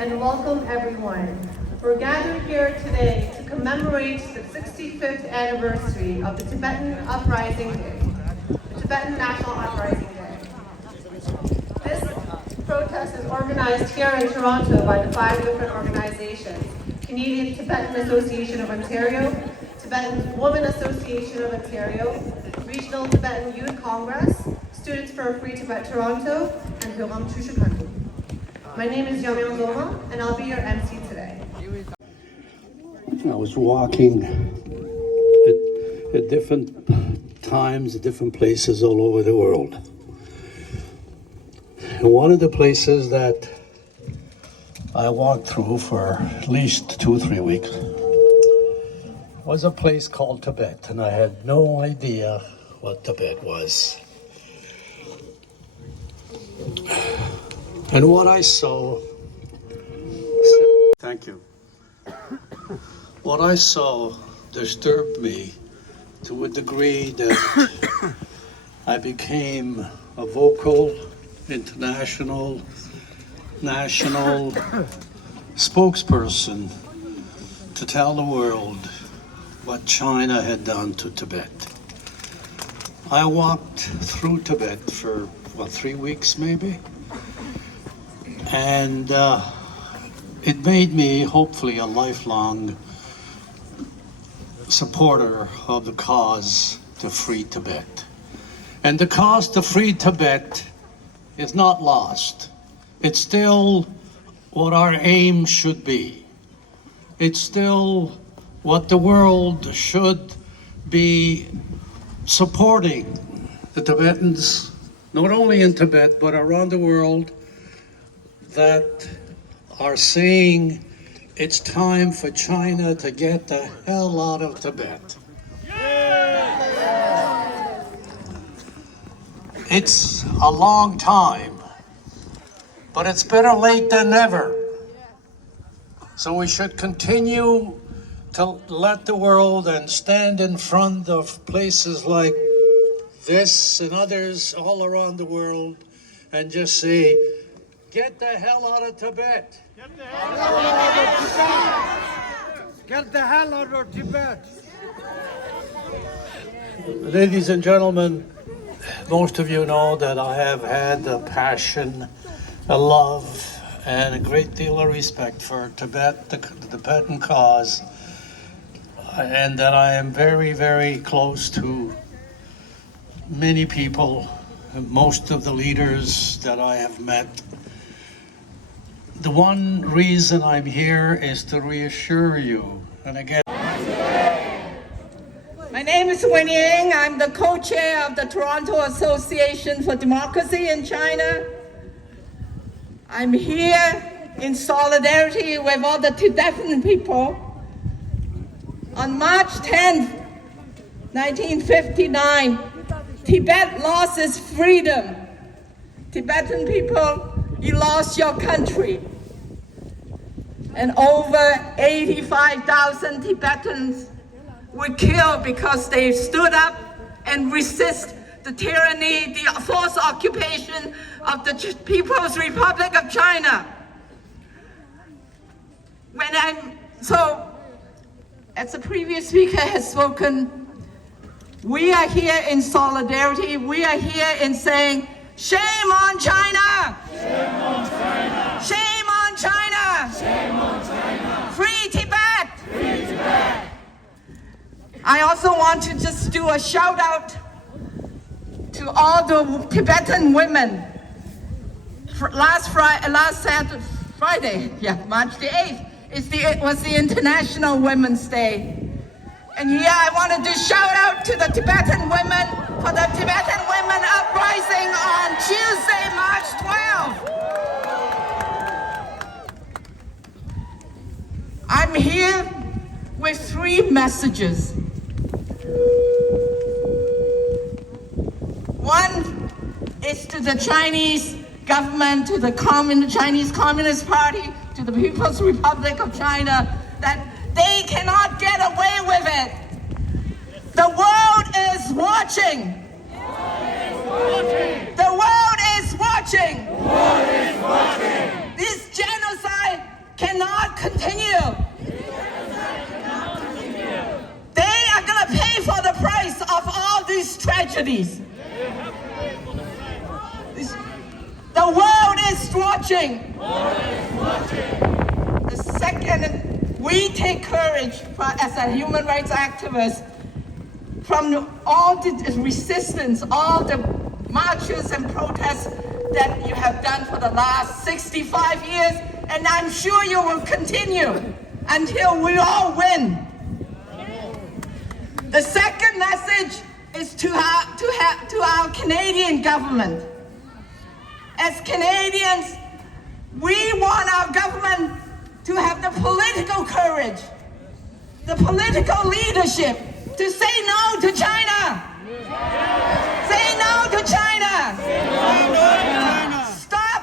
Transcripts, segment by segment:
And welcome everyone. We're gathered here today to commemorate the 65th anniversary of the Tibetan Uprising Day, the Tibetan National Uprising Day. This protest is organized here in Toronto by the 5 different organizations: Canadian Tibetan Association of Ontario, Tibetan Women Association of Ontario, Regional Tibetan Youth Congress, Students for a Free Tibet Toronto, and Huram Chushukandu. My name is Yamil Zoma, and I'll be your MC today. I was walking at different times, at different places all over the world. And one of the places that I walked through for at least 2 or 3 weeks was a place called Tibet, and I had no idea what Tibet was. And what I saw, thank you. What I saw disturbed me to a degree that I became a vocal, international, national spokesperson to tell the world what China had done to Tibet. I walked through Tibet for, 3 weeks maybe? And it made me, hopefully, a lifelong supporter of the cause to free Tibet. And the cause to free Tibet is not lost. It's still what our aim should be. It's still what the world should be supporting the Tibetans, not only in Tibet, but around the world, that are saying it's time for China to get the hell out of Tibet. Yeah. It's a long time, but it's better late than never. So we should continue to let the world and stand in front of places like this and others all around the world and just say, get the hell out of Tibet. Get the hell out of Tibet. Get the hell out of Tibet. Ladies and gentlemen, most of you know that I have had a passion, a love, and a great deal of respect for Tibet, the Tibetan cause, and that I am very, very close to many people, most of the leaders that I have met. The one reason I'm here is to reassure you, and again. My name is Wen Ying. I'm the co-chair of the Toronto Association for Democracy in China. I'm here in solidarity with all the Tibetan people. On March 10th, 1959, Tibet lost its freedom. Tibetan people, you lost your country. And over 85,000 Tibetans were killed because they stood up and resist the tyranny, the forced occupation of the People's Republic of China. As the previous speaker has spoken, we are here in solidarity. We are here in saying, shame on China! Shame on China! Shame on China! Shame on China! Free Tibet! Free Tibet! I also want to just do a shout out to all the Tibetan women. Last Friday, March the 8th, was the International Women's Day. And here I wanted to shout out to the Tibetan women for the Tibetan Women Uprising on Tuesday, March 12th. I'm here with 3 messages. One is to the Chinese government, to the Chinese Communist Party, to the People's Republic of China, that they cannot get away with it. The world is watching. The world is watching. This genocide cannot continue. They are going to pay for the price of all these tragedies. The world is watching. The second, we take courage as a human rights activist from all the resistance, all the marches and protests that you have done for the last 65 years, and I'm sure you will continue until we all win. The second message is to our Canadian government. As Canadians, we want our government to have the political courage, the political leadership to say no to China. Say no to China. Stop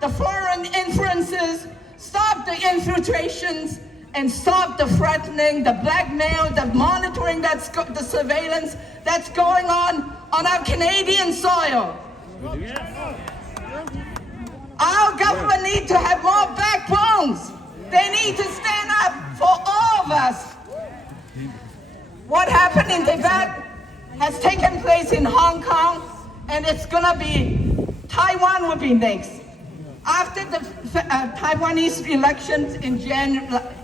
the foreign influences, stop the infiltrations, and stop the threatening, the blackmail, the monitoring, the surveillance that's going on our Canadian soil. Our government needs to have more backbones. They need to stand up for all of us. What happened in Tibet has taken place in Hong Kong, and it's gonna be, Taiwan will be next. After the Taiwanese elections in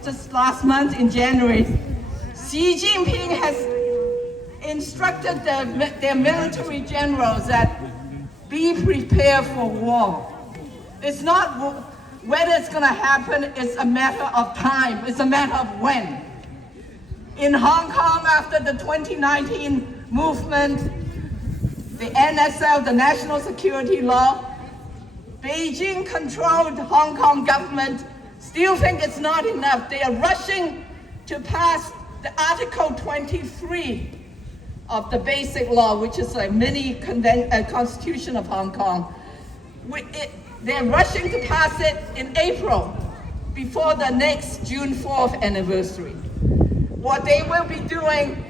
just last month in January, Xi Jinping has instructed their military generals that be prepared for war. It's not whether it's gonna happen, it's a matter of time, it's a matter of when. In Hong Kong, after the 2019 movement, the NSL, the National Security Law, Beijing controlled Hong Kong government, still think it's not enough. They are rushing to pass the Article 23 of the Basic Law, which is a mini constitution of Hong Kong. They're rushing to pass it in April, before the next June 4th anniversary. What they will be doing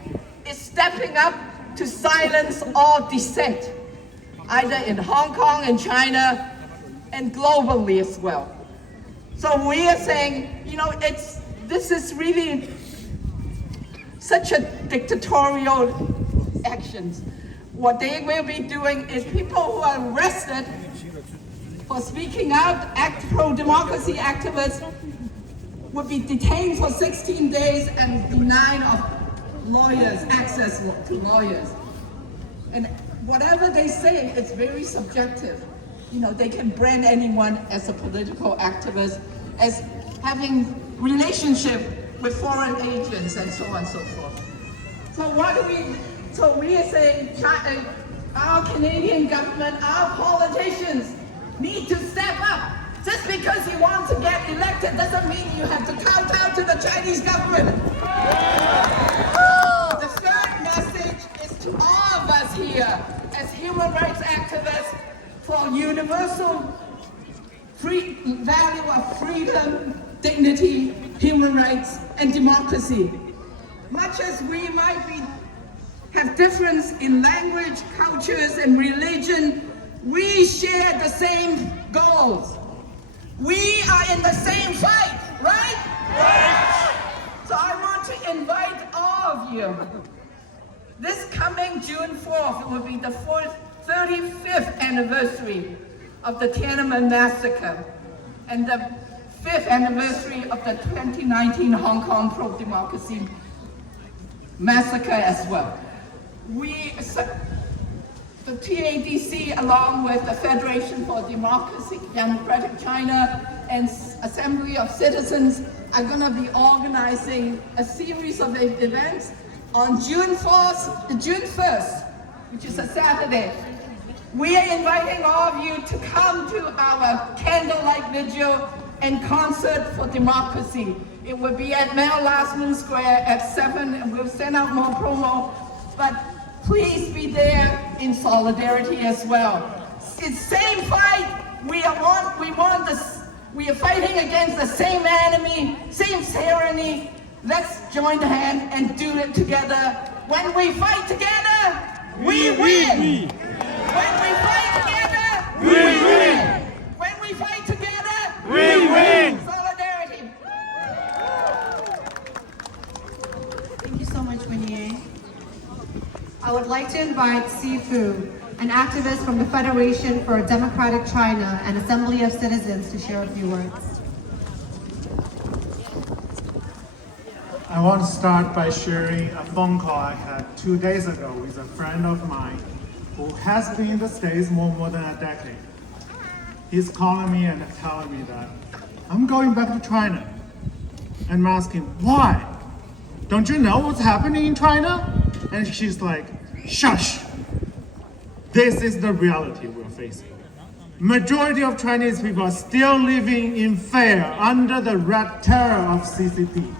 is stepping up to silence all dissent, either in Hong Kong and China, and globally as well. So we are saying, this is really such a dictatorial actions. What they will be doing is people who are arrested for speaking out, pro-democracy activists, would be detained for 16 days and denied of lawyers, access to lawyers. And whatever they say, it's very subjective. They can brand anyone as a political activist, as having relationship with foreign agents and so on and so forth. So we are saying our Canadian government, our politicians need to step up. Just because you want to get elected doesn't mean you have to kowtow to the Chinese government. The third message is to all of us here as human rights activists for universal value of freedom, dignity, human rights, and democracy. Much as we might have difference in language, cultures, and religion, we share the same goals. We are in the same fight, right? Right. So I want to invite all of you. This coming June 4th will be the 35th anniversary of the Tiananmen Massacre and the 5th anniversary of the 2019 Hong Kong pro-democracy massacre as well. The TADC, along with the Federation for Democratic China and Assembly of Citizens, are going to be organizing a series of events on June 1st, which is a Saturday. We are inviting all of you to come to our candlelight vigil and concert for democracy. It will be at Mount Lasman Square at 7, and we'll send out more promo, but please be there in solidarity as well. It's same fight. We are fighting against the same enemy, same tyranny. Let's join the hand and do it together. When we fight together, we win. I would like to invite Sifu, an activist from the Federation for a Democratic China and Assembly of Citizens, to share a few words. I want to start by sharing a phone call I had 2 days ago with a friend of mine who has been in the States more than a decade. He's calling me and telling me that I'm going back to China. And I'm asking, why? Don't you know what's happening in China? And she's like, shush. This is the reality we're facing. Majority of Chinese people are still living in fear under the red terror of CCP.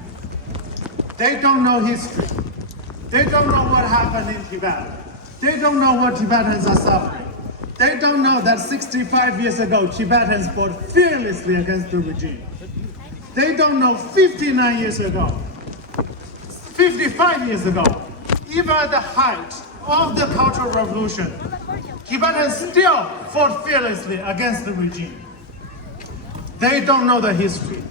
They don't know history. They don't know what happened in Tibet. They don't know what Tibetans are suffering. They don't know that 65 years ago, Tibetans fought fearlessly against the regime. They don't know 59 years ago, 55 years ago, even at the height of the Cultural Revolution, Tibetans still fought fearlessly against the regime. They don't know the history.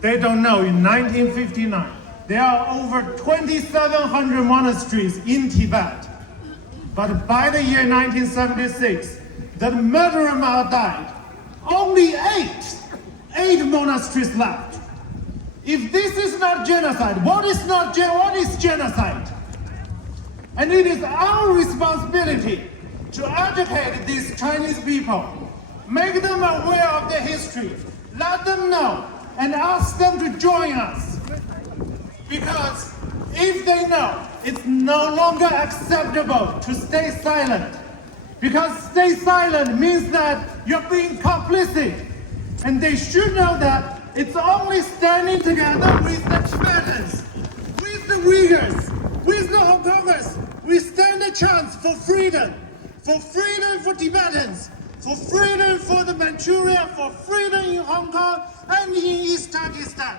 They don't know in 1959, there are over 2,700 monasteries in Tibet. But by the year 1976, the murderer Mao died. Only eight monasteries left. If this is not genocide, what is genocide? And it is our responsibility to educate these Chinese people, make them aware of their history, let them know, and ask them to join us. Because if they know, it's no longer acceptable to stay silent. Because stay silent means that you're being complicit. And they should know that it's only standing together with the Tibetans, with the Uyghurs, with the Hong Kongers, we stand a chance for freedom for Tibetans, for freedom for the Manchuria, for freedom in Hong Kong and in East Turkestan.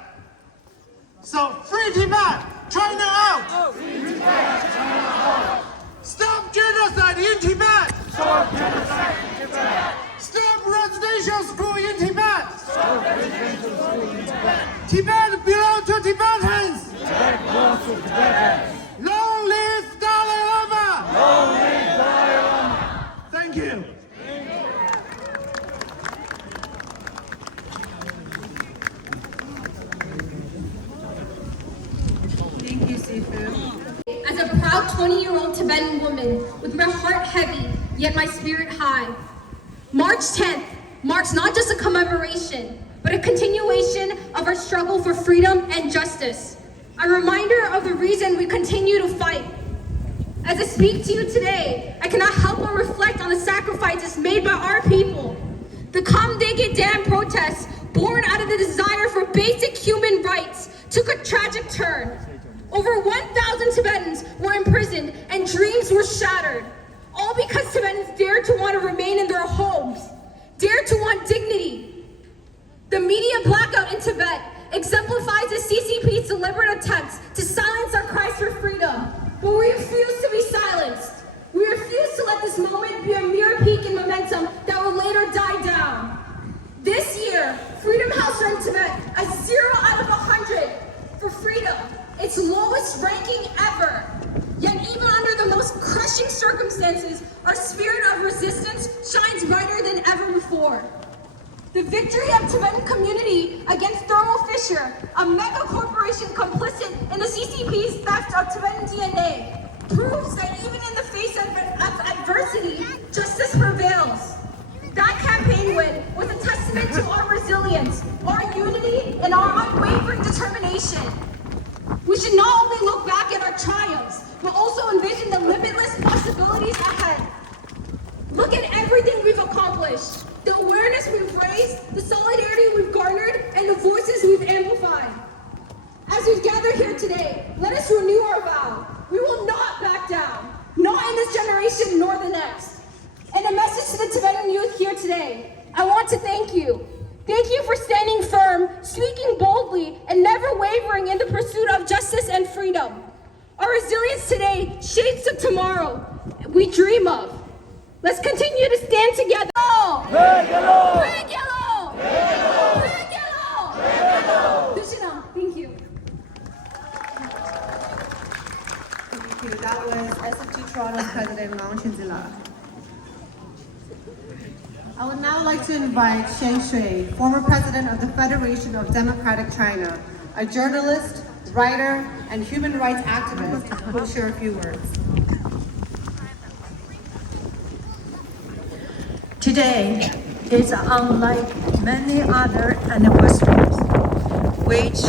So free Tibet, China out! Free Tibet, China out! Stop genocide in Tibet! Stop genocide in Tibet! Stop residential school in Tibet! Stop residential school in Tibet! Tibet belongs to Tibetans! Tibet belongs to Tibetans! Long live Dalai Lama! Long live Dalai Lama! Thank you. Thank you, Sifu. As a proud 20-year-old Tibetan woman with my heart heavy, yet my spirit high, March 10th marks not just a commemoration, but a continuation of our struggle for freedom and justice. A reminder of the reason we continue to fight. As I speak to you today, I cannot help but reflect on the sacrifices made by our people. The Kamdege Dam protests, born out of the desire for basic human rights, took a tragic turn. Over 1,000 Tibetans were imprisoned and dreams were shattered, all because Tibetans dared to want to remain in their homes, dared to want dignity. The media blackout in Tibet exemplifies the CCP's deliberate attempts to silence our cries for freedom, but we refuse to be silenced. We refuse to let this moment be a mere peak in momentum that will later die down. This year, Freedom House ranked Tibet a 0 out of 100 for freedom, its lowest ranking ever. Yet even under the most crushing circumstances, our spirit of resistance shines brighter than ever before. The victory of Tibetan community against Thermo Fisher, a mega corporation complicit in the CCP's theft of Tibetan DNA, proves that even in the face of adversity, justice prevails. That campaign win was a testament to our resilience, our unity, and our unwavering determination. We should not only look back at our triumphs, but also envision the limitless possibilities ahead. Look at everything we've accomplished, the awareness we've raised, the solidarity we've garnered, and the voices we've amplified. As we've gathered here today, let us renew our vow. We will not back down, not in this generation nor the next. And a message to the Tibetan youth here today. I want to thank you. Thank you for standing firm, speaking boldly, and never wavering in the pursuit of justice and freedom. Our resilience today shapes the tomorrow we dream of. Let's continue to stand together. Break yellow! Break yellow! Break yellow! Break yellow! Thank you. Thank you. That was SFG Toronto's President Long Chinzila. I would now like to invite Sheng Shui, former President of the Federation of Democratic China, a journalist, writer, and human rights activist, who will share a few words. Today is unlike many other anniversaries, which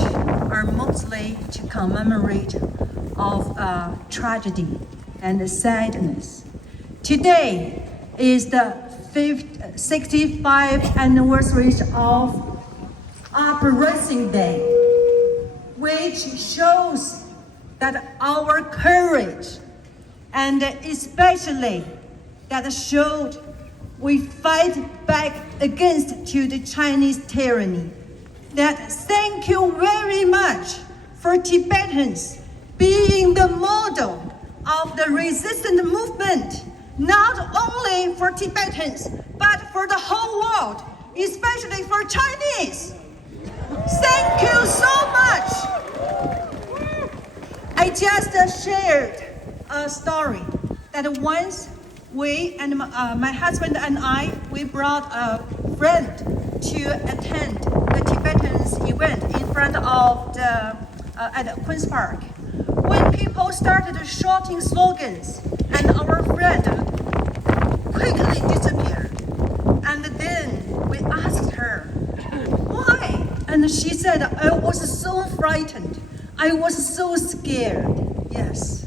are mostly to commemorate of tragedy and sadness. Today is the 65th anniversary of Uprising Day, which shows that our courage, and especially that showed we fight back against to the Chinese tyranny. That thank you very much for Tibetans being the model of the resistance movement, not only for Tibetans, but for the whole world, especially for Chinese. Thank you so much. I just shared a story that once we and my husband and I, we brought a friend to attend the Tibetans event in front of the at Queen's Park. When people started shouting slogans, and our friend quickly disappeared. And then we asked her, why? And she said, I was so frightened. I was so scared. Yes,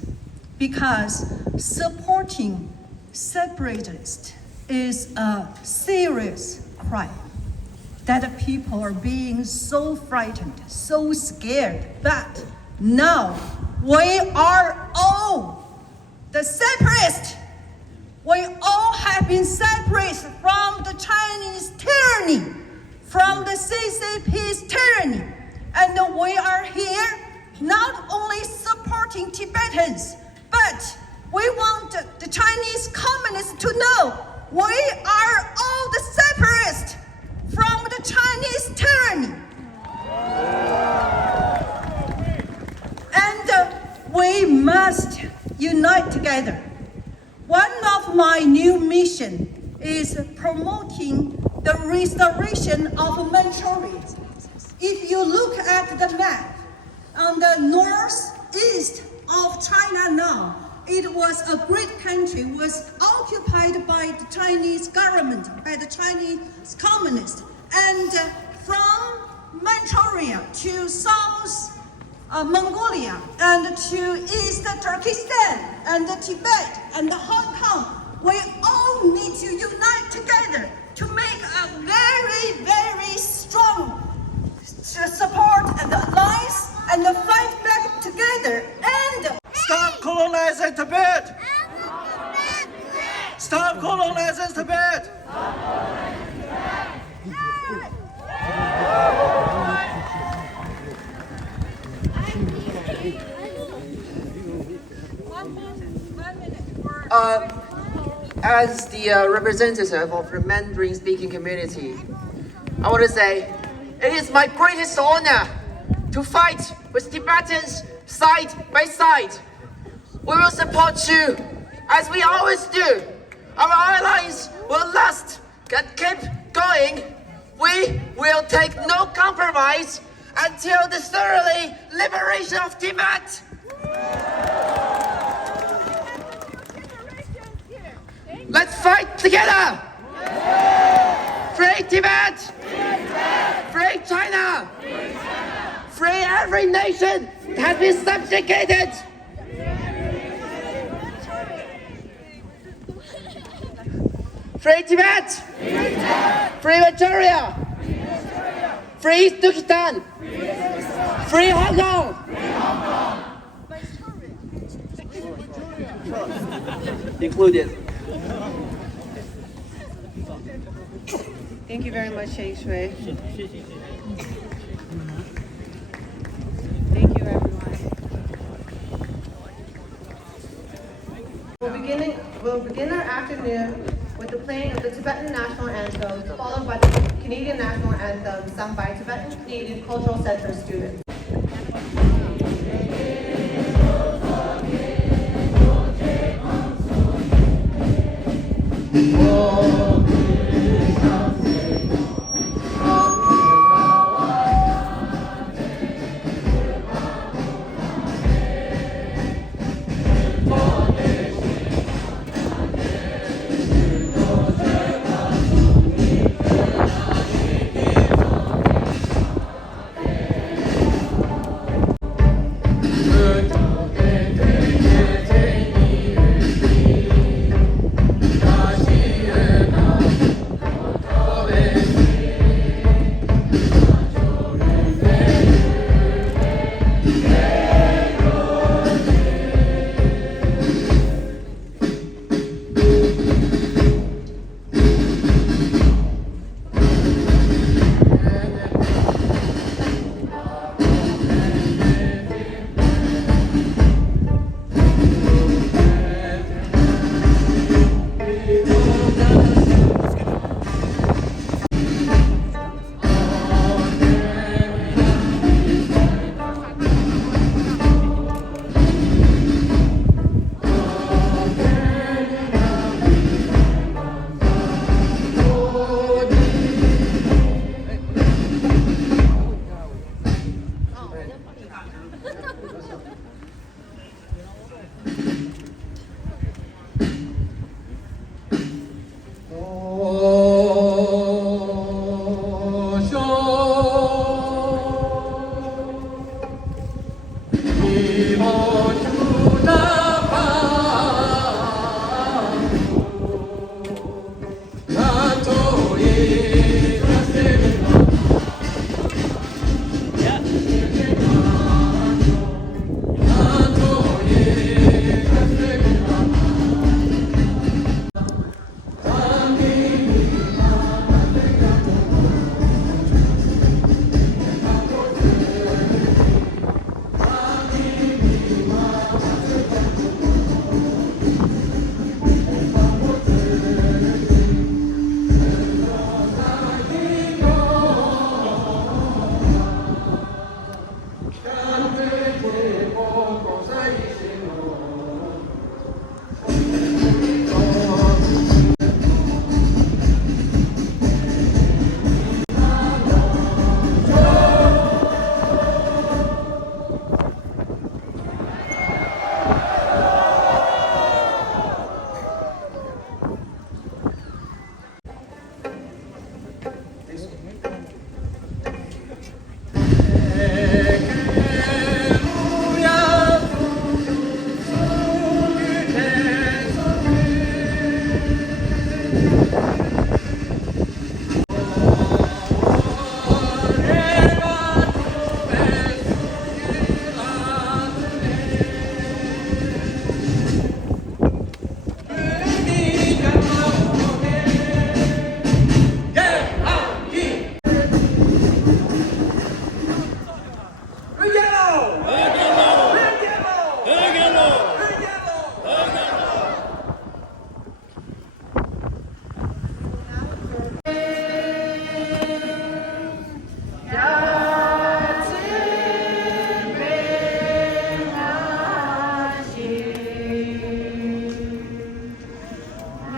because supporting separatists is a serious crime. That people are being so frightened, so scared. But now we are all the separatists. We all have been separated from the Chinese tyranny, from the CCP's tyranny. And we are here not only supporting Tibetans, but we want the Chinese communists to know we are all the separatists from the Chinese tyranny. And we must unite together. One of my new mission is promoting the restoration of Manchuria. If you look at the map on the northeast of China now, it was a great country, was occupied by the Chinese government, by the Chinese communists. And from Manchuria to South Mongolia and to East Turkestan and Tibet and Hong Kong, we all need to unite together to make a very, very strong support and alliance and fight back together and stop colonizing Tibet! Stop colonizing Tibet! As the representative of the Mandarin-speaking community, I want to say it is my greatest honor to fight with Tibetans side by side. We will support you as we always do. Our alliance will last and keep going. We will take no compromise until the thorough liberation of Tibet. Let's fight together! Free Tibet! Free China! Free every nation that has been subjugated! Free Tibet! Free Manchuria! Free Turkestan! Free Hong Kong! Included. Thank you very much, Sheng Shui. Thank you, everyone. We'll begin our afternoon with the playing of the Tibetan national anthem, followed by the Canadian national anthem sung by Tibetan Canadian Cultural Center students.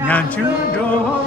Nyanchung do